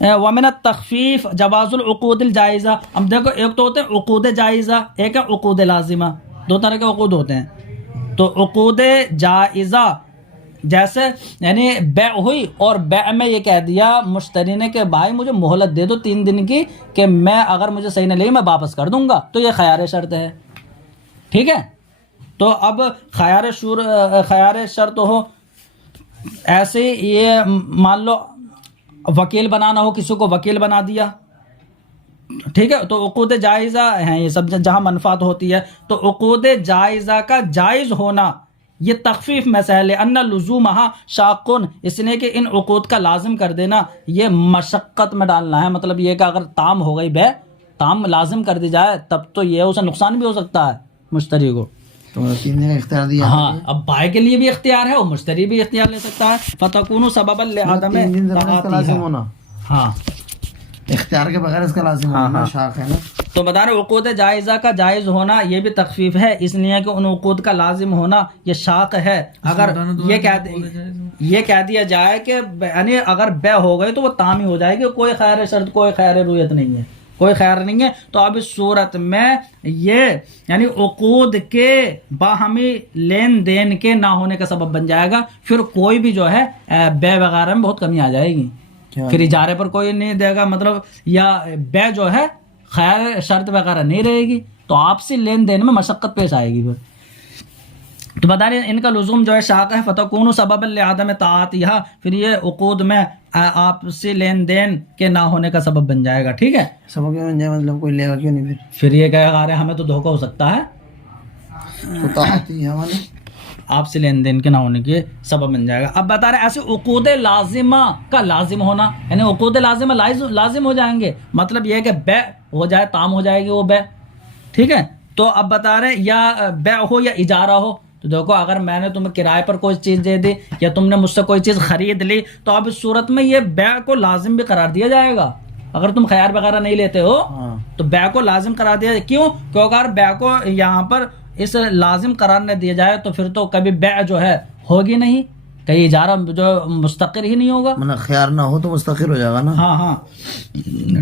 ومن التخفیف جواز العقود الجائزہ. اب دیکھو ایک تو ہوتے ہیں عقود جائزہ، ایک ہے عقود لازمہ، دو طرح کے عقود ہوتے ہیں. تو عقود جائزہ جیسے یعنی بیع ہوئی اور بیع میں یہ کہہ دیا مشتری نے کہ بھائی مجھے مہلت دے دو 3 دن کی کہ میں اگر مجھے صحیح نہ لگی میں واپس کر دوں گا، تو یہ خیار شرط ہے. ٹھیک ہے، تو اب خیار شرط ہو ایسے یہ مان لو وکیل بنانا ہو، کسی کو وکیل بنا دیا. ٹھیک ہے، تو عقود جائزہ ہیں یہ سب جہاں منفعت ہوتی ہے. تو عقود جائزہ کا جائز ہونا یہ تخفیف میں سے ہے، لأن لزومہا شاقن، اس لیے کہ ان عقود کا لازم کر دینا یہ مشقت میں ڈالنا ہے. مطلب یہ کہ اگر تام ہو گئی بے، تام لازم کر دی جائے تب تو یہ اسے نقصان بھی ہو سکتا ہے مشتری کو. تو 3 دن کا اختیار دیا. ہاں، اب بائع کے لیے بھی اختیار ہے اور مشتری بھی اختیار لے سکتا ہے. فتکون سببا لعدم 3 دن اس کا لازم ہونا، ہاں اختیار کے بغیر اس کا لازم ہونا شاق ہے نا. تو بتا رہے عقود جائزہ کا جائز ہونا یہ بھی تخفیف ہے، اس لیے کہ ان عقود کا لازم ہونا یہ شاق ہے. اگر یہ کہہ دیا جائے کہ یعنی اگر بے ہو گئی تو وہ تام ہی ہو جائے گی، کوئی خیر شرط کوئی خیر رویت نہیں ہے، کوئی خیر نہیں ہے. تو اب اس صورت میں یہ یعنی عقود کے باہمی لین دین کے نہ ہونے کا سبب بن جائے گا. پھر کوئی بھی جو ہے بے وغیرہ میں بہت کمی آ جائے گی، پھر اجارے پر کوئی نہیں دے گا، مطلب یا بے جو ہے خیر شرط وغیرہ نہیں رہے گی، تو آپسی لین دین میں مشقت پیش آئے گی. تو بتا رہے ان کا لزوم جو ہے شاق ہے. فتکون سبب لعدم طاعتها، پھر یہ عقود میں آپسی لین دین کے نہ ہونے کا سبب بن جائے گا. ٹھیک ہے، سبب کیوں بن جائے، مطلب کوئی لے گا کیوں نہیں پھر یہ کہے گا ہمیں تو دھوکہ ہو سکتا ہے، تو طاعتی ہمارے آپسی لین دین کے نہ ہونے کے سبب بن جائے گا. اب بتا رہے ایسے عقود لازمہ کا لازم ہونا، یعنی عقود لازمہ لازم ہو جائیں گے، مطلب یہ ہے کہ بے ہو جائے تام ہو جائے گی وہ بے. ٹھیک ہے، تو اب بتا رہے یا بے ہو یا اجارہ ہو. تو دیکھو اگر میں نے تمہیں کرائے پر کوئی چیز دے دی یا تم نے مجھ سے کوئی چیز خرید لی، تو اب اس صورت میں یہ بے کو لازم بھی قرار دیا جائے گا. اگر تم خیار وغیرہ نہیں لیتے ہو تو بے کو لازم قرار دیا جائے. کیوں؟ کیونکہ اگر بے کو یہاں پر اس لازم قرار نہ دیا جائے تو پھر تو کبھی بے جو ہے ہوگی نہیں، کہیں اجارہ جو مستقر ہی نہیں ہوگا، مطلب خیار نہ ہو تو مستقر ہو جائے گا نا. ہاں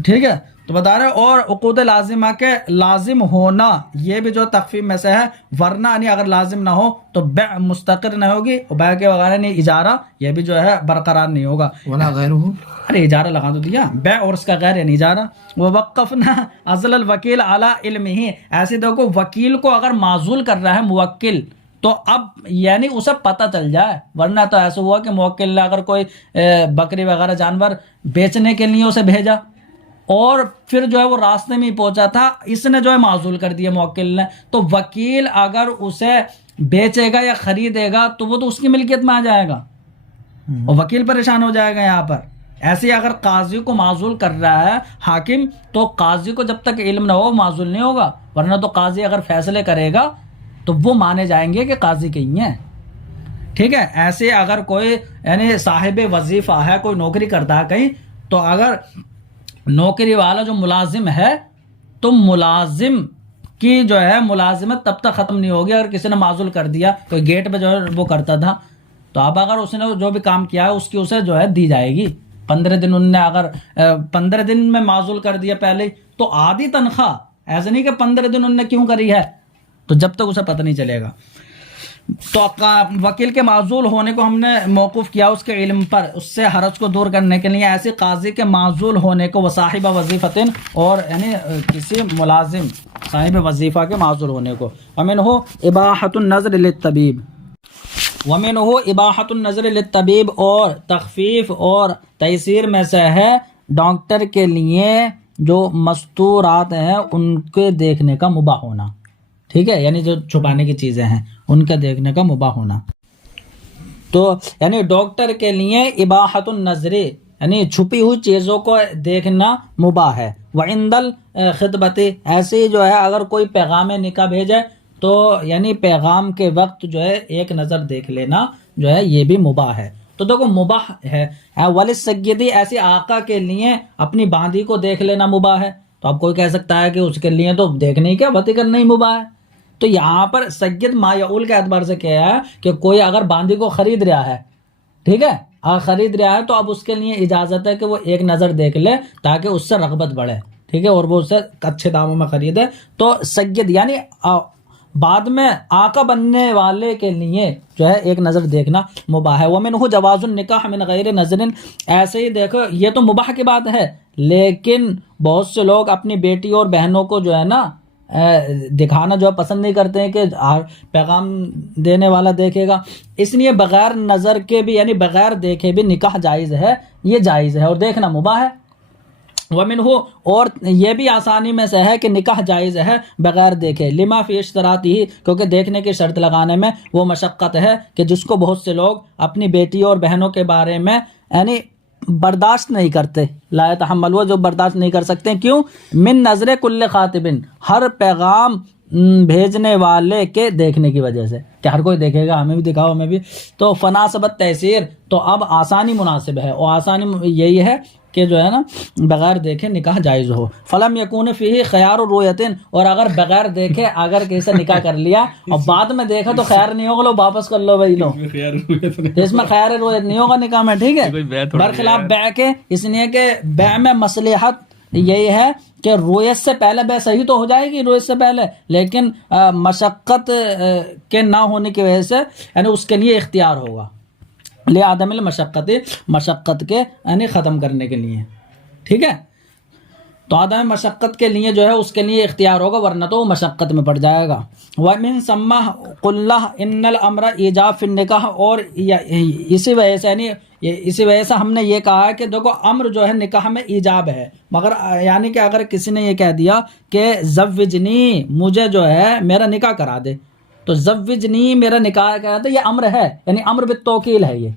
ٹھیک ہے. تو بتا رہے اور عقود لازمہ کے لازم ہونا یہ بھی جو تخفیف میں سے ہے، ورنہ نہیں اگر لازم نہ ہو تو بے مستقر نہ ہوگی، اور بے کے وغیرہ نہیں اجارہ یہ بھی جو ہے برقرار نہیں ہوگا. ولا غیرہ، ارے اجارہ لگا تو دیا، بے اور اس کا غیر یعنی اجارہ. ووقفنا ازل الوکیل علی علم ہی، ایسے دیکھو وکیل کو اگر معزول کر رہا ہے موکل تو اب یعنی اسے پتہ چل جائے، ورنہ تو ایسا ہوا کہ موکل نے اگر کوئی بکری وغیرہ جانور بیچنے کے لیے اسے بھیجا اور پھر جو ہے وہ راستے میں ہی پہنچا تھا، اس نے جو ہے معزول کر دیا موکل نے، تو وکیل اگر اسے بیچے گا یا خریدے گا تو وہ تو اس کی ملکیت میں آ جائے گا اور وکیل پریشان ہو جائے گا یہاں پر. ایسے اگر قاضی کو معزول کر رہا ہے حاکم تو قاضی کو جب تک علم نہ ہو معزول نہیں ہوگا، ورنہ تو قاضی اگر فیصلے کرے گا تو وہ مانے جائیں گے کہ قاضی کے ہی ہیں. ٹھیک ہے، ایسے اگر کوئی یعنی صاحب وظیفہ ہے، کوئی نوکری کرتا ہے کہیں، تو اگر نوکری والا جو ملازم ہے تو ملازم کی جو ہے ملازمت تب تک ختم نہیں ہوگی اگر کسی نے معزول کر دیا. کوئی گیٹ پہ جو ہے وہ کرتا تھا، تو اب اگر اس نے جو بھی کام کیا ہے اس کی اسے جو ہے دی جائے گی. 15 دن انہوں نے اگر 15 دن میں معزول کر دیا پہلے تو آدھی تنخواہ، ایسا نہیں کہ 15 دن انہوں نے کیوں کری ہے، تو جب تک اسے پتہ نہیں چلے گا. تو وکیل کے معزول ہونے کو ہم نے موقوف کیا اس کے علم پر، اس سے حرج کو دور کرنے کے لیے. ایسے قاضی کے معزول ہونے کو وصاحب وظیفتن، اور یعنی کسی ملازم صاحب وظیفہ کے معزول ہونے کو. ومنہ اباحۃ النظر للطبیب، ومنہ اباحۃ النظر للطبیب، اور تخفیف اور تیسیر میں سے ہے ڈاکٹر کے لیے جو مستورات ہیں ان کے دیکھنے کا مباح ہونا. ٹھیک ہے، یعنی جو چھپانے کی چیزیں ہیں ان کا دیکھنے کا مباح ہونا. تو یعنی ڈاکٹر کے لیے اباحۃ النظر یعنی چھپی ہوئی چیزوں کو دیکھنا مباح ہے. وعند الخطبۃ، ایسے ہی جو ہے اگر کوئی پیغام نکاح بھیجے تو یعنی پیغام کے وقت جو ہے ایک نظر دیکھ لینا جو ہے یہ بھی مباح ہے. تو دیکھو مباح ہے. وللسیدی، ایسے آقا کے لیے اپنی باندھی کو دیکھ لینا مباح ہے. تو اب کوئی کہہ سکتا ہے کہ اس کے لیے تو دیکھنے ہی کیا باتیں کرنا ہی مباح ہے. تو یہاں پر سید ما یعول کے اعتبار سے کیا ہے کہ کوئی اگر باندھی کو خرید رہا ہے، ٹھیک ہے، خرید رہا ہے تو اب اس کے لیے اجازت ہے کہ وہ ایک نظر دیکھ لے تاکہ اس سے رغبت بڑھے، ٹھیک ہے، اور وہ اسے اچھے داموں میں خریدے. تو سید یعنی بعد میں آقا بننے والے کے لیے جو ہے ایک نظر دیکھنا مباح ہے. ومنہ جواز النکاح من غیر نظر، ایسے ہی دیکھو یہ تو مباح کی بات ہے، لیکن بہت سے لوگ اپنی بیٹی اور بہنوں کو جو ہے نا دکھانا جو ہے پسند نہیں کرتے ہیں کہ پیغام دینے والا دیکھے گا، اس لیے بغیر نظر کے بھی یعنی بغیر دیکھے بھی نکاح جائز ہے، یہ جائز ہے اور دیکھنا مباح ہے. ومنہ اور یہ بھی آسانی میں سے ہے کہ نکاح جائز ہے بغیر دیکھے، لما فی اشتراط ہی کیونکہ دیکھنے کی شرط لگانے میں وہ مشقت ہے کہ جس کو بہت سے لوگ اپنی بیٹی اور بہنوں کے بارے میں یعنی برداشت نہیں کرتے، لا يتحمل، وہ جو برداشت نہیں کر سکتے. کیوں؟ من نظر کل خاطب، ہر پیغام بھیجنے والے کے دیکھنے کی وجہ سے کہ ہر کوئی دیکھے گا، ہمیں بھی دکھاؤ ہمیں بھی، تو فناسبت تیسیر، تو اب آسانی مناسب ہے، اور آسانی یہی ہے کہ جو ہے نا بغیر دیکھے نکاح جائز ہو. فلم یکون فیہ خیار رؤیتن، اور اگر بغیر دیکھے اگر کسی سے نکاح کر لیا اور بعد میں دیکھا تو خیار نہیں ہوگا، لو واپس کر لو بھائی، لو اس میں خیار رؤیت نہیں ہوگا نکاح میں، ٹھیک ہے، برخلاف بیع کے، اس لیے کہ بیع میں مصلحت یہی ہے کہ رویت سے پہلے بے صحیح تو ہو جائے گی رویت سے پہلے، لیکن مشقت کے نہ ہونے کی وجہ سے یعنی اس کے لیے اختیار ہوگا، لعدم المشقت، مشقت کے یعنی ختم کرنے کے لیے، ٹھیک ہے، تو عدم مشقت کے لیے جو ہے اس کے لیے اختیار ہوگا، ورنہ تو وہ مشقت میں پڑ جائے گا. وَمِن ثَمَّ قُلَّ إِنَّ الْأَمْرَ ایجاب فی النکاح، اور اسی وجہ سے یعنی اسی وجہ سے ہم نے یہ کہا ہے کہ دیکھو امر جو ہے نکاح میں ایجاب ہے، مگر یعنی کہ اگر کسی نے یہ کہہ دیا کہ زوجنی، مجھے جو ہے میرا نکاح کرا دے، تو زوجنی میرا نکاح کرا دے، یہ امر ہے، یعنی امر بالتوکیل ہے. یہ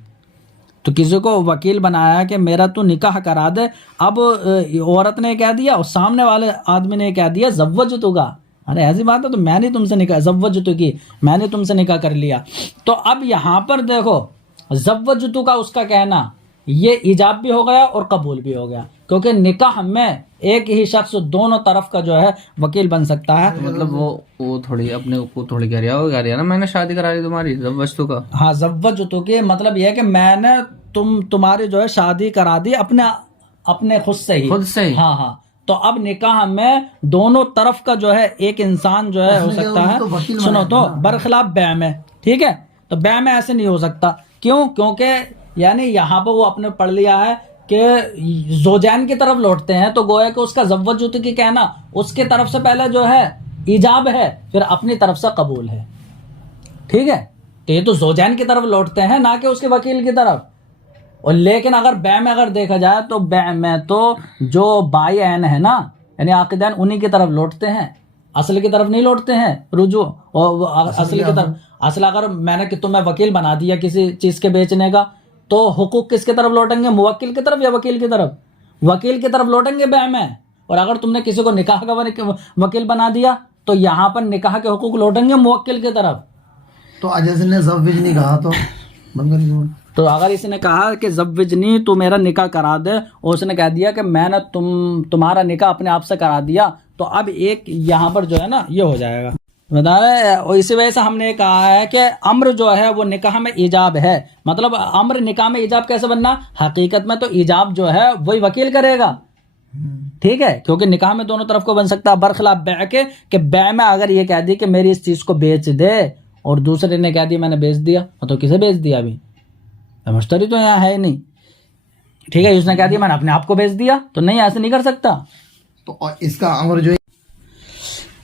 تو کسی کو وکیل بنایا کہ میرا تو نکاح کرا دے، اب عورت نے کہہ دیا اور سامنے والے آدمی نے کہہ دیا زوجتو کا، ارے ایسی بات ہے تو میں نے تم سے نکاح، زوجتو کی میں نے تم سے نکاح کر لیا. تو اب یہاں پر دیکھو زوجتو کا اس کا کہنا یہ ایجاب بھی ہو گیا اور قبول بھی ہو گیا، کیونکہ نکاح میں ایک ہی شخص دونوں طرف کا جو ہے وکیل بن سکتا ہے. مطلب وہ تھوڑی اپنے کو تھوڑی کہہ رہا نا میں نے شادی کرا لی تمہاری زوجتو کا، ہاں زوجتو کے مطلب یہ ہے کہ میں نے تمہاری جو ہے شادی کرا دی اپنے خود سے ہی، ہاں ہاں. تو اب نکاح میں دونوں طرف کا جو ہے ایک انسان جو ہے ہو سکتا ہے، سنو تو برخلاف بیع میں، ٹھیک ہے، تو بیع میں ایسے نہیں ہو سکتا. کیوں؟ کیونکہ یعنی یہاں پہ وہ اپنے پڑھ لیا ہے کہ زوجین کی طرف لوٹتے ہیں، تو گویا کہ اس کا زوجتو کی کہنا اس کی طرف سے پہلے جو ہے ایجاب ہے، پھر اپنی طرف سے قبول ہے، ٹھیک ہے. تو یہ تو زوجین کی طرف لوٹتے ہیں نہ کہ اس کے وکیل کی طرف. اور لیکن اگر بیع میں اگر دیکھا جائے تو بیع میں تو جو بائعین ہے نا یعنی عاقدین انہی کی طرف لوٹتے ہیں، اصل کی طرف نہیں لوٹتے ہیں رجوع، اور اصل کی طرف اصل اگر میں نے کہ تمہیں وکیل بنا دیا کسی چیز کے بیچنے کا تو حقوق کس کی طرف لوٹیں گے؟ موکل کی طرف یا وکیل کی طرف؟ وکیل کی طرف لوٹیں گے بیع میں. اور اگر تم نے کسی کو نکاح کا وکیل بنا دیا تو یہاں پر نکاح کے حقوق لوٹیں گے موکل کی طرف. تو جیسے نے زوجنی کہا تو بند کر دیا. تو اگر اس نے کہا کہ زوجنی تو میرا نکاح کرا دے اور اس نے کہہ دیا کہ میں نے تمہارا نکاح اپنے آپ سے کرا دیا، تو اب ایک یہاں پر جو ہے نا یہ ہو جائے گا، بتا رہے. اور اسی وجہ سے ہم نے کہا ہے کہ امر جو ہے وہ نکاح میں ایجاب ہے. مطلب امر نکاح میں ایجاب کیسے بننا؟ حقیقت میں تو ایجاب جو ہے وہی وکیل کرے گا، ٹھیک ہے، کیونکہ نکاح میں دونوں طرف کو بن سکتا ہے، برخلاف بیع کے کہ بیع میں اگر یہ کہہ دی کہ میری اس چیز کو بیچ دے اور دوسرے نے کہہ دیا میں نے بیچ دیا، تو کسے بیچ دیا؟ ابھی مشتری تو یہاں ہے نہیں، ٹھیک ہے، اس نے کہہ دیا میں نے اپنے آپ کو بیچ دیا، تو نہیں ایسے نہیں کر سکتا. تو اس کا امر جو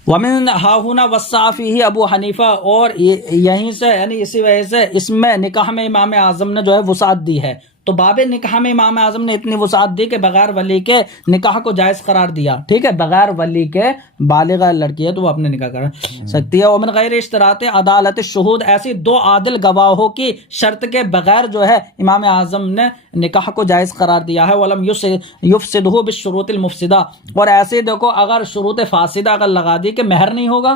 ومن ہاہنا وصافی ابو حنیفہ، اور یہیں سے یعنی اسی وجہ سے اس میں نکاح میں امام اعظم نے جو ہے وسعت دی ہے. تو باب نکاح میں امام اعظم نے اتنی وسعت دی کہ بغیر ولی کے نکاح کو جائز قرار دیا، ٹھیک ہے، بغیر ولی کے بالغ لڑکی ہے تو وہ اپنے نکاح کر سکتی ہے. ومن غیر اشتراط عدالت الشہود، ایسی دو عادل گواہوں کی شرط کے بغیر جو ہے امام اعظم نے نکاح کو جائز قرار دیا ہے. ولم یفسدہ بالشروط المفسدہ، اور ایسے دیکھو اگر شروط فاسدہ اگر لگا دی کہ مہر نہیں ہوگا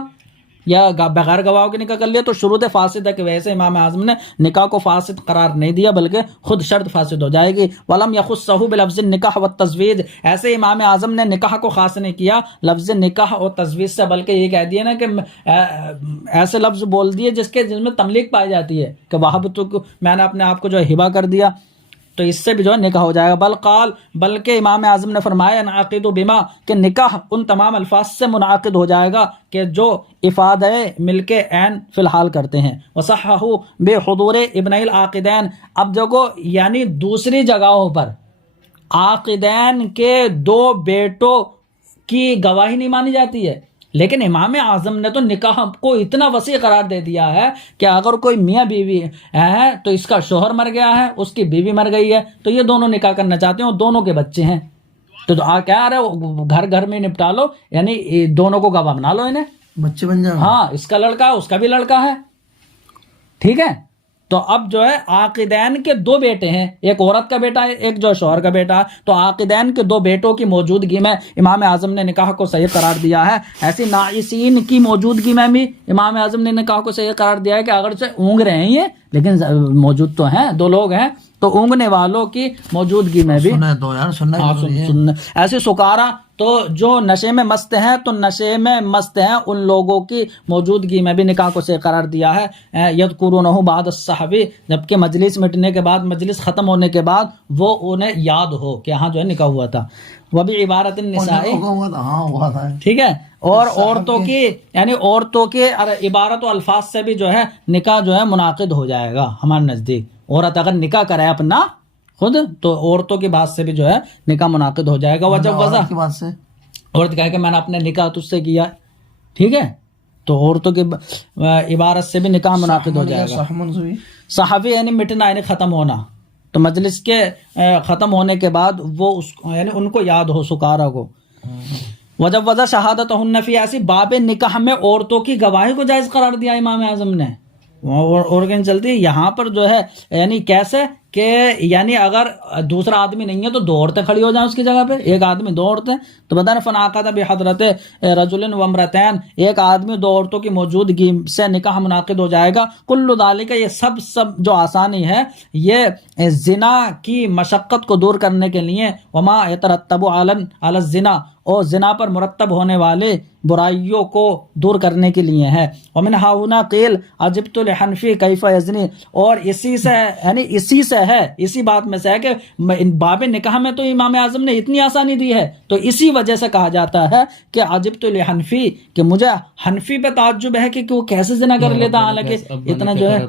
یا بغیر گواہوں کے نکاح کر لیا، تو شروط فاسدہ کی وجہ سے امام اعظم نے نکاح کو فاسد قرار نہیں دیا بلکہ خود شرط فاسد ہو جائے گی. ولم یخصہ بلفظ النکاح والتزویج، ایسے امام اعظم نے نکاح کو خاص نہیں کیا لفظ نکاح اور تزویج سے، بلکہ یہ کہہ دیا نا کہ ایسے لفظ بول دیے جس میں تملیک پائی جاتی ہے کہ وہب تو میں نے اپنے آپ کو جو ہے ہبہ کر دیا. تو اس سے بھی جو ہے نکاح ہو جائے گا. بل قال بلکہ امام اعظم نے فرمایا انعقد بما کہ نکاح ان تمام الفاظ سے منعقد ہو جائے گا کہ جو افادہ ملک عین فی الحال کرتے ہیں. وصححہ بحضور ابن العاقدین. اب دیکھو یعنی دوسری جگہوں پر عاقدین کے دو بیٹوں کی گواہی نہیں مانی جاتی ہے، لیکن امام اعظم نے تو نکاح کو اتنا وسیع قرار دے دیا ہے کہ اگر کوئی میاں بیوی ہے تو اس کا شوہر مر گیا ہے، اس کی بیوی مر گئی ہے، تو یہ دونوں نکاح کرنا چاہتے ہیں اور دونوں کے بچے ہیں، تو کیا رہے گھر گھر میں نپٹا لو، یعنی دونوں کو گواہ بنا لو انہیں، بچے بن جائیں. ہاں اس کا لڑکا اس کا بھی لڑکا ہے، ٹھیک ہے. تو اب جو ہے عاقدین کے دو بیٹے ہیں، ایک عورت کا بیٹا ہے ایک جو شوہر کا بیٹا ہے، تو عاقدین کے دو بیٹوں کی موجودگی میں امام اعظم نے نکاح کو صحیح قرار دیا ہے. ایسی ناعسین کی موجودگی میں بھی امام اعظم نے نکاح کو صحیح قرار دیا ہے کہ اگر سے اونگ رہے ہیں یہ لیکن موجود تو ہیں، دو لوگ ہیں، تو اونگنے والوں کی موجودگی میں بھی سننا ہے تو یار سننا ہاں ضروری ہے. ایسی سکارا تو جو نشے میں مست ہیں، تو نشے میں مست ہیں ان لوگوں کی موجودگی میں بھی نکاح کو صحیح قرار دیا ہے. یذکرونہ بعد الصحوی، جبکہ مجلس مٹنے کے بعد، مجلس ختم ہونے کے بعد وہ انہیں یاد ہو کہ ہاں جو ہے نکاح ہوا تھا. وہ بھی عبارت النساء، ہاں ہوا تھا. ٹھیک ہے. اور عورتوں کی یعنی عورتوں کے عبارت و الفاظ سے بھی جو ہے نکاح جو ہے منعقد ہو جائے گا ہمارے نزدیک. عورت اگر نکاح کرے اپنا خود تو عورتوں کی بات سے بھی جو ہے نکاح منعقد ہو جائے گا. وجب وضع کی بات سے عورت کہے کہ میں نے اپنے نکاح تجھ سے کیا، ٹھیک ہے، تو عورتوں کی عبارت سے بھی نکاح منعقد ہو جائے گا. صحابی یعنی مٹنا یعنی ختم ہونا، تو مجلس کے ختم ہونے کے بعد وہ اس یعنی ان کو یاد ہو سکارا کو. وجب وضع شہادت فی، ایسی باب نکاح میں عورتوں کی گواہی کو جائز قرار دیا امام اعظم نے. اور کہیں چلتی یہاں پر جو ہے یعنی کیسے کہ یعنی اگر دوسرا آدمی نہیں ہے تو دو عورتیں کھڑی ہو جائیں اس کی جگہ پہ، ایک آدمی دو عورتیں، تو بتانا فنعقد بحضرت رجل و امرتین، ایک آدمی دو عورتوں کی موجودگی سے نکاح منعقد ہو جائے گا. کل ذالک، یہ سب جو آسانی ہے یہ زنا کی مشقت کو دور کرنے کے لیے، وما یترتب علی الزنا، اور زنا پر مرتب ہونے والے برائیوں کو دور کرنے کے لیے ہے. ومن ہاہنا قیل عجبت لحنفی کیف یزنی، اور اسی سے یعنی اسی بات میں سے ہے کہ باب نکاح میں تو امام اعظم نے اتنی آسانی دی ہے، تو اسی وجہ سے کہا جاتا ہے کہ عجبت لحنفی، کہ مجھے حنفی پہ تعجب ہے کہ وہ کیسے زنا کر لیتا، حالانکہ اتنا جو ہے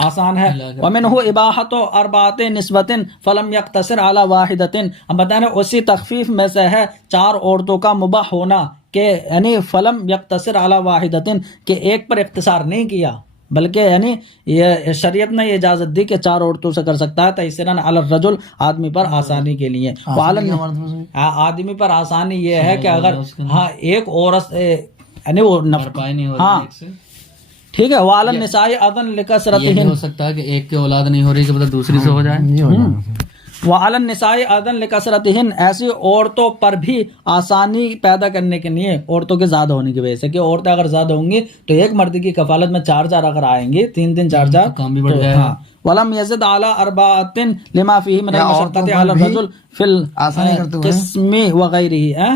آسان ہے. ومنہ اباحۃ اربعۃ نسوۃ فلم یقتصر علی واحدۃ، اب بتانے اسی تخفیف میں سے ہے 4 عورتوں کا مباح ہونا، کہ یعنی فلم یقتصر علی واحدۃ، کہ ایک پر اختصار نہیں کیا، بلکہ یعنی یہ شریعت نے یہ اجازت دی کہ 4 عورتوں سے کر سکتا ہے. تیسراً علی الرجل، آدمی پر آسانی کے لیے. آدمی پر آسانی یہ ہے کہ اگر ہاں ایک عورت یعنی وہ ہاں ٹھیک ہے، وعلی النساء اذن لکثرتہن، یہ ہو سکتا ہے کہ ایک کی اولاد نہیں ہو رہی کہ پتہ دوسری سے ہو جائے. وعلی النساء اذن لکثرتہن، ایسی عورتوں پر بھی آسانی پیدا کرنے کے لیے، عورتوں کے زیادہ ہونے کی وجہ سے، کہ عورتیں اگر زیادہ ہوں گی تو ایک مرد کی کفالت میں 4 اگر آئیں گی، 3 4 کام بھی بڑھ جائے گا. ولم یزد علی 4 لما فیہ من المشقۃ علی الرجل فی القسم وغیرہ.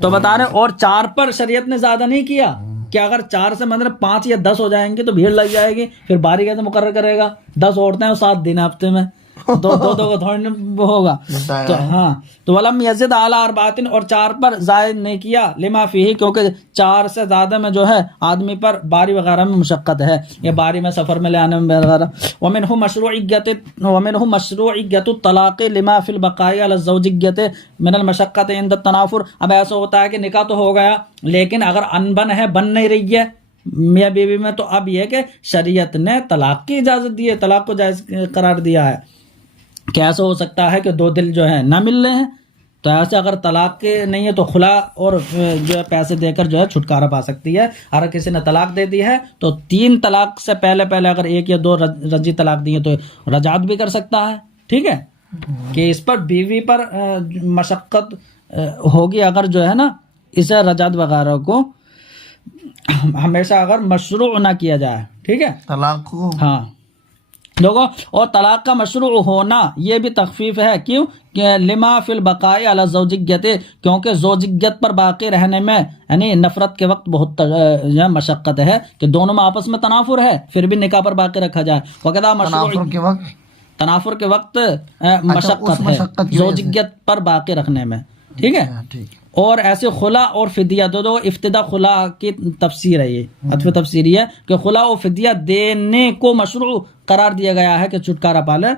تو بتا رہے اور 4 پر شریعت نے زیادہ نہیں کیا، کہ اگر 4 سے مطلب 5 یا 10 ہو جائیں گے تو بھیڑ لگ جائے گی، پھر باری کیسے مقرر کرے گا؟ 10 عورتیں ہیں 7 دن ہفتے میں، دو کو تھوڑی ہوگا. تو ہاں تو ولم یزد اعلی 4 اور 4 پر زائد نہیں کیا، لما فیہ، کیونکہ 4 سے زیادہ میں جو ہے آدمی پر باری وغیرہ میں مشقت ہے، یہ باری میں سفر میں لے آنے میں وغیرہ. ومنہ مشروعیت الطلاق لما فی البقاء علی الزوجیت من المشقت عند التنافر. اب ایسا ہوتا ہے کہ نکاح تو ہو گیا لیکن اگر انبن ہے، بن نہیں رہی ہے میاں بیوی میں، تو اب یہ کہ شریعت نے طلاق کی اجازت دی ہے، طلاق کو جائز قرار دیا ہے. کیسا ہو سکتا ہے کہ 2 دل جو ہے نہ مل رہے ہیں، تو ایسے اگر طلاق نہیں ہے تو خلا اور جو ہے پیسے دے کر جو ہے چھٹکارا پا سکتی ہے. اگر کسی نے طلاق دے دی ہے تو 3 طلاق سے پہلے اگر 1 یا 2 رجی طلاق دی ہے تو رجعت بھی کر سکتا ہے. ٹھیک ہے، کہ اس پر بیوی پر مشقت ہوگی اگر جو ہے نا اسے رجعت وغیرہ کو ہمیشہ اگر مشروع نہ کیا جائے. ٹھیک ہے، طلاق کو ہاں لوگوں، اور طلاق کا مشروع ہونا یہ بھی تخفیف ہے. کیوں؟ کہ لما فی البقاء علی زوجیت، کیونکہ زوجیت پر باقی رہنے میں یعنی نفرت کے وقت بہت مشقت ہے، کہ دونوں میں آپس میں تنافر ہے پھر بھی نکاح پر باقی رکھا جائے. وقت تنافر کے وقت تنافر کے وقت اس مشقت ہے مشقت کی وجہ سے۔ زوجیت پر باقی رکھنے میں، ٹھیک ہے. ٹھیک. اور ایسے خلا اور فدیہ دو ابتدا خلا کی تفسیر ہے، یہ عطف تفسیری ہے کہ خلا و فدیہ دینے کو مشروع قرار دیا گیا ہے کہ چھٹکارا پالے،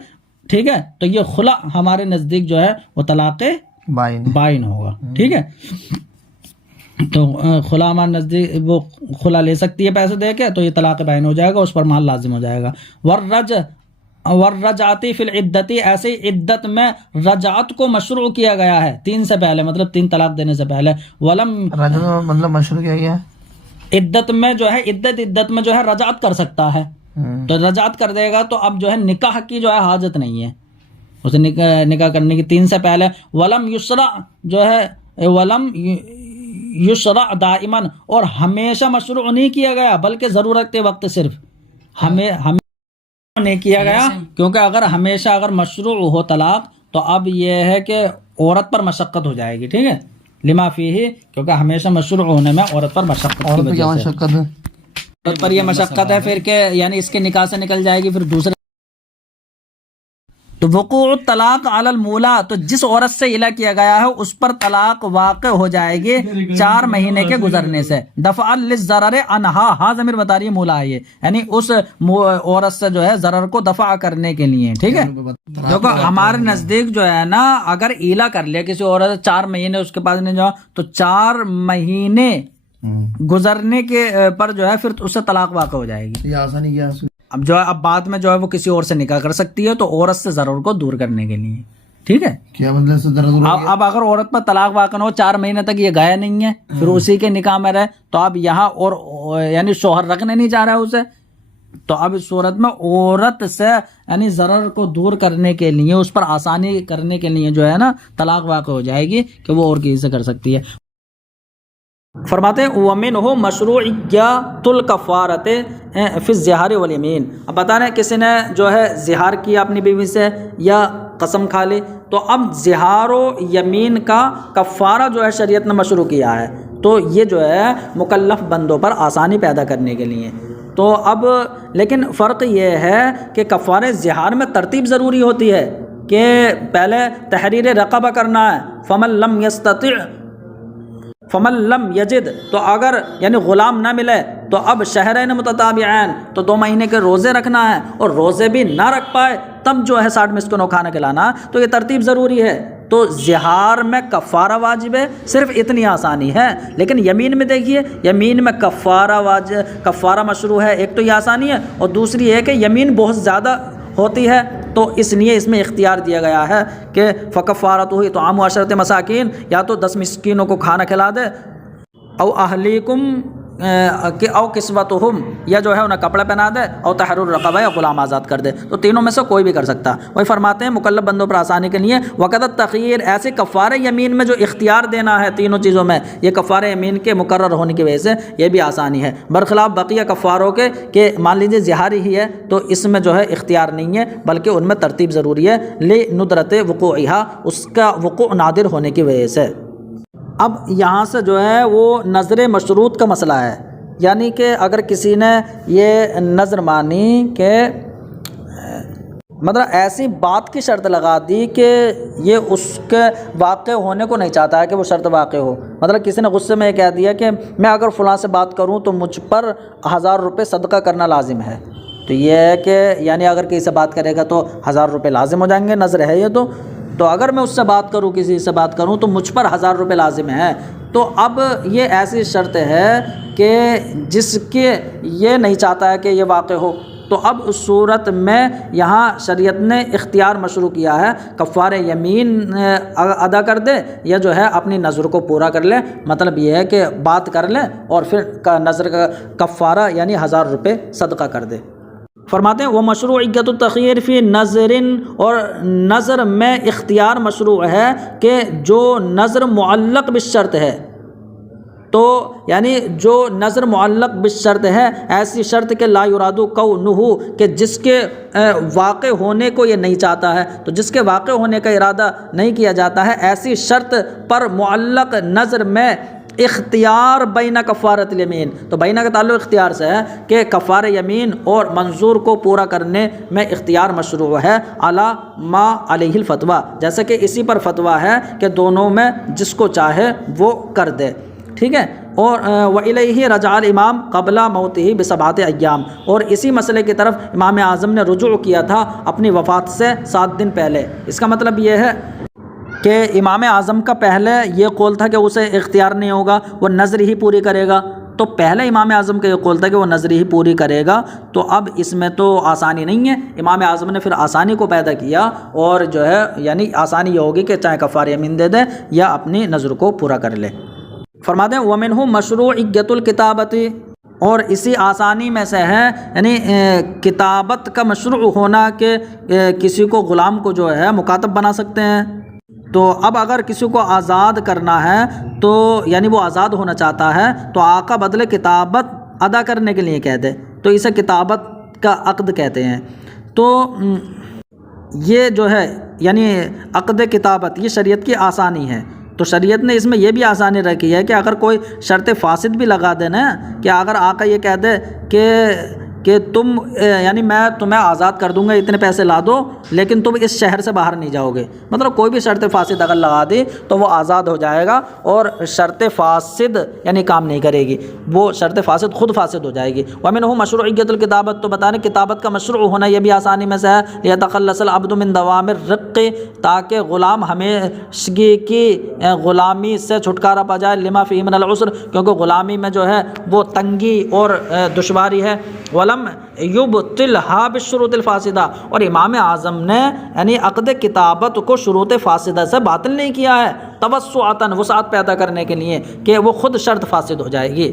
ٹھیک ہے. تو یہ خلا ہمارے نزدیک جو ہے وہ طلاق بائن ہوگا، ٹھیک ہے. تو خلا ہمارے نزدیک وہ خلا لے سکتی ہے پیسے دے کے، تو یہ طلاق بائن ہو جائے گا، اس پر مال لازم ہو جائے گا. ورجعاتی فی العدتی، ایسے ہی عدت میں رجعت کو مشروع کیا گیا ہے 3 سے پہلے، مطلب 3 طلاق دینے سے پہلے. ولم رجل مطلب مشروع کیا گیا ہے؟ عدت میں جو ہے عدت میں جو ہے رجعت کر سکتا ہے، تو رجعت کر دے گا تو اب جو ہے نکاح کی جو ہے حاجت نہیں ہے اسے، نکاح کرنے کی 3 سے پہلے. ولم یسرع جو ہے ولم یسرع دائما، اور ہمیشہ مشروع نہیں کیا گیا بلکہ ضرورت کے وقت صرف ہمیں نہیں کیا گیا، کیونکہ اگر ہمیشہ اگر مشروع ہو طلاق تو اب یہ ہے کہ عورت پر مشقت ہو جائے گی، ٹھیک ہے. لما فیہ، کیونکہ ہمیشہ مشروع ہونے میں عورت پر مشقت کی اور کیا وجہ سے، مشقت ہے؟ عورت پر یہ مشقت ہے پھر کہ یعنی اس کے نکاح سے نکل جائے گی پھر دوسرے. تو وقوع الطلاق علی المولا، تو جس عورت سے الہ کیا گیا ہے اس پر طلاق واقع ہو جائے گی 4 مہینے کے گزرنے سے. دفعا للضرر عنہا، ہاں ضمیر بتا رہی ہے مولا ہے یہ، یعنی اس عورت سے جو ہے ضرر کو دفع کرنے کے لیے، ٹھیک ہے. دیکھو ہمارے نزدیک جو ہے نا، اگر الہ کر لیا کسی عورت 4 مہینے اس کے پاس نہیں جاؤ تو 4 مہینے گزرنے کے پر جو ہے پھر اس سے طلاق واقع ہو جائے گی. یہ آسانی کیا ہے؟ اب جو ہے اب بعد میں جو ہے وہ کسی اور سے نکاح کر سکتی ہے، تو عورت سے ضرر کو دور کرنے کے لیے، ٹھیک ہے. کیا مطلب سے درد ہو اب اگر عورت پر طلاق واقع ہو 4 مہینے تک یہ گیا نہیں ہے، پھر اسی کے نکاح میں رہے، تو اب یہاں اور یعنی شوہر رکھنے نہیں چاہ رہا ہے اسے، تو اب اس صورت میں عورت سے یعنی ضرر کو دور کرنے کے لیے، اس پر آسانی کرنے کے لیے جو ہے نا طلاق واقع ہو جائے گی کہ وہ اور کسی سے کر سکتی ہے. فرماتے ہیں وَمِنْهُ مشروعیت الکفارۃ فی الظہار والیمین. اب بتا رہے ہیں کسی نے جو ہے زہار کیا اپنی بیوی سے یا قسم کھا لی، تو اب زہار و یمین کا کفارہ جو ہے شریعت نے مشروع کیا ہے، تو یہ جو ہے مکلف بندوں پر آسانی پیدا کرنے کے لیے. تو اب لیکن فرق یہ ہے کہ کفارہ زہار میں ترتیب ضروری ہوتی ہے کہ پہلے تحریر رقبہ کرنا ہے، فمن لم یجد، تو اگر یعنی غلام نہ ملے تو اب شہرین متتابعین، تو 2 مہینے کے روزے رکھنا ہے، اور روزے بھی نہ رکھ پائے تب جو ہے 60 مسکینوں کھانا کھلانا. تو یہ ترتیب ضروری ہے. تو زہار میں کفارہ واجب ہے، صرف اتنی آسانی ہے. لیکن یمین میں دیکھیے، یمین میں کفارہ مشروع ہے. ایک تو یہ آسانی ہے، اور دوسری ہے کہ یمین بہت زیادہ ہوتی ہے، تو اس لیے اس میں اختیار دیا گیا ہے کہ فکفارتہ اطعام 10 مساکین، یا تو 10 مسکینوں کو کھانا کھلا دے، او اہلیکم او کسوتہم، یا جو ہے انہیں کپڑے پہنا دے، او تحریر رقبہ، یا غلام آزاد کر دے. تو تینوں میں سے کوئی بھی کر سکتا. وہی فرماتے ہیں مکلف بندوں پر آسانی کے لیے وقت التخیر، ایسے کفارہ یمین میں جو اختیار دینا ہے تینوں چیزوں میں، یہ کفارہ یمین کے مقرر ہونے کی وجہ سے یہ بھی آسانی ہے، برخلاف بقیہ کفاروں کے کہ مان لیجیے زہاری ہی ہے تو اس میں جو ہے اختیار نہیں ہے، بلکہ ان میں ترتیب ضروری ہے لندرت وقوعہا، اس کا وقوع نادر ہونے کی وجہ سے. اب یہاں سے جو ہے وہ نظر مشروط کا مسئلہ ہے، یعنی کہ اگر کسی نے یہ نظر مانی کہ مطلب ایسی بات کی شرط لگا دی کہ یہ اس کے واقع ہونے کو نہیں چاہتا ہے کہ وہ شرط واقع ہو. مطلب کسی نے غصے میں یہ کہہ دیا کہ میں اگر فلاں سے بات کروں تو مجھ پر 1000 روپے صدقہ کرنا لازم ہے. تو یہ ہے کہ یعنی اگر کسی سے بات کرے گا تو 1000 روپے لازم ہو جائیں گے، نظر ہے یہ. تو اگر میں اس سے بات کروں، کسی سے بات کروں تو مجھ پر 1000 روپے لازم ہیں. تو اب یہ ایسی شرط ہے کہ جس کے یہ نہیں چاہتا ہے کہ یہ واقع ہو، تو اب اس صورت میں یہاں شریعت نے اختیار مشروع کیا ہے، کفارہ یمین ادا کر دے یا جو ہے اپنی نظر کو پورا کر لے. مطلب یہ ہے کہ بات کر لے اور پھر نظر کا کفارہ یعنی 1000 روپے صدقہ کر دے. فرماتے ہیں وہ مشروعیت التخیر فی نظر، اور نظر میں اختیار مشروع ہے کہ جو نظر معلق بالشرط ہے، تو یعنی جو نظر معلق بالشرط ہے، ایسی شرط کہ لا یراد کونہ، کہ جس کے واقع ہونے کو یہ نہیں چاہتا ہے، تو جس کے واقع ہونے کا ارادہ نہیں کیا جاتا ہے، ایسی شرط پر معلق نظر میں اختیار بین کفارت الیمین، تو بینہ کا تعلق اختیار سے ہے کہ کفار یمین اور منظور کو پورا کرنے میں اختیار مشروع ہے، علی ما علیہ الفتویٰ، جیسا کہ اسی پر فتویٰ ہے کہ دونوں میں جس کو چاہے وہ کر دے، ٹھیک ہے۔ اور وَإِلَيْهِ رَجَعَ الْإِمَامُ قَبْلَ مَوْتِهِ بِسَبْعَةِ أَيَّامٍ، اور اسی مسئلے کی طرف امام اعظم نے رجوع کیا تھا اپنی وفات سے 7 دن پہلے۔ اس کا مطلب یہ ہے کہ امام اعظم کا پہلے یہ قول تھا کہ اسے اختیار نہیں ہوگا، وہ نذر ہی پوری کرے گا، تو پہلے امام اعظم کا یہ قول تھا کہ وہ نذر ہی پوری کرے گا، تو اب اس میں تو آسانی نہیں ہے، امام اعظم نے پھر آسانی کو پیدا کیا، اور جو ہے یعنی آسانی یہ ہوگی کہ چاہے کفارہ یمین دے دے یا اپنی نذر کو پورا کر لے۔ فرماتے ہیں وَمِنْهُ مشروعیت الکتابت، اور اسی آسانی میں سے ہے یعنی کتابت کا مشروع ہونا کہ کسی کو غلام کو جو ہے مکاتب بنا سکتے ہیں۔ تو اب اگر کسی کو آزاد کرنا ہے تو یعنی وہ آزاد ہونا چاہتا ہے تو آقا بدل کتابت ادا کرنے کے لیے کہہ دے تو اسے کتابت کا عقد کہتے ہیں۔ تو یہ جو ہے یعنی عقد کتابت یہ شریعت کی آسانی ہے، تو شریعت نے اس میں یہ بھی آسانی رکھی ہے کہ اگر کوئی شرط فاسد بھی لگا دے نا، کہ اگر آقا یہ کہہ دے کہ تم یعنی میں تمہیں آزاد کر دوں گا، اتنے پیسے لا دو لیکن تم اس شہر سے باہر نہیں جاؤ گے، مطلب کوئی بھی شرط فاسد اگر لگا دی تو وہ آزاد ہو جائے گا، اور شرط فاسد یعنی کام نہیں کرے گی، وہ شرط فاسد خود فاسد ہو جائے گی۔ وَمِنْهُ مشروعیت الکتابت، تو بتا رہے کتابت کا مشروع ہونا یہ بھی آسانی میں سے ہے، لِيَتَخَلَّصَ الْعَبْدُ مِنْ دَوَامِ الرِّقِّ، تاکہ غلام ہمیشگی کی غلامی سے چھٹکارا پا جائے، لِمَا فِيهِ مِنَ الْعُسْرِ، کیونکہ غلامی میں جو ہے وہ تنگی اور دشواری ہے، وَلَمْ يُبْطِلْهَا بِالشُّرُوطِ الْفَاسِدَةِ، اور امام اعظم نے یعنی عقد کتابت کو شروط فاسدہ سے باطل نہیں کیا ہے، توسعتاً وسعت پیدا کرنے کے لیے کہ وہ خود شرط فاسد ہو جائے گی۔